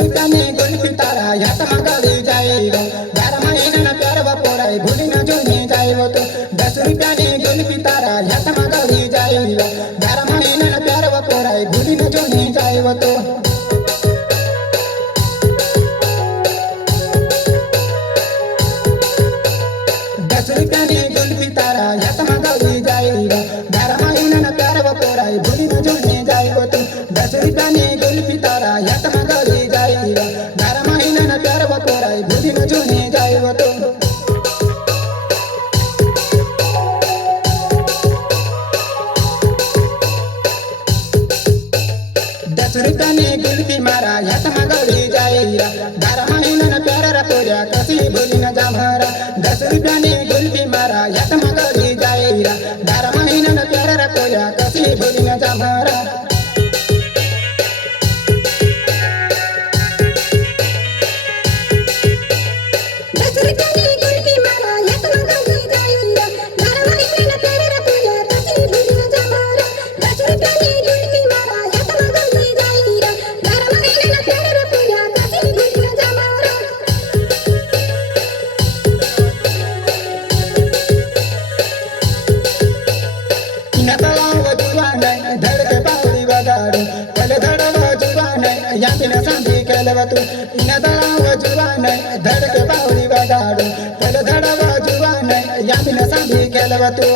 रुपयाने गोल्फी तारा ह्यात मागावी जाईल 12 महिन्यानं प्यार पोराय भुली न जुनी जाईल तो 10 रुपयाने गोल्फी तारा ह्यात मागावी जाईल 12 महिन्यानं प्यार पोराय भुली न जुनी जाईल तो 10 रुपयाने गोल्फी तारा ह्यात मागावी जाईल 12 महिन्यानं प्यार पोराय भुली न जुनी जाईल तो 10 रुपयाने गोल्फी तारा ह्यात मागावी जाईल 12 महिन्यानं प्यार पोराय भुली न जुनी जाईल तो 10 रुपयाने गुल्फी मारा ह्यात मागावी जाईल 12 महिन्यानं प्यार पोऱ्या कशी भुली न जामरा 10 रुपयाने गुल्फी मारा ह्यात मागावी जाईल 12 महिन्यानं प्यार पोऱ्या कशी भुली न जामरा धड़के पावली बगाड़ू पहले धड़वा जुबान या बिना सांधी कहलवतु इन दड़ाव जुबान धड़के पावली बगाड़ू पहले धड़वा जुबान या बिना सांधी कहलवतु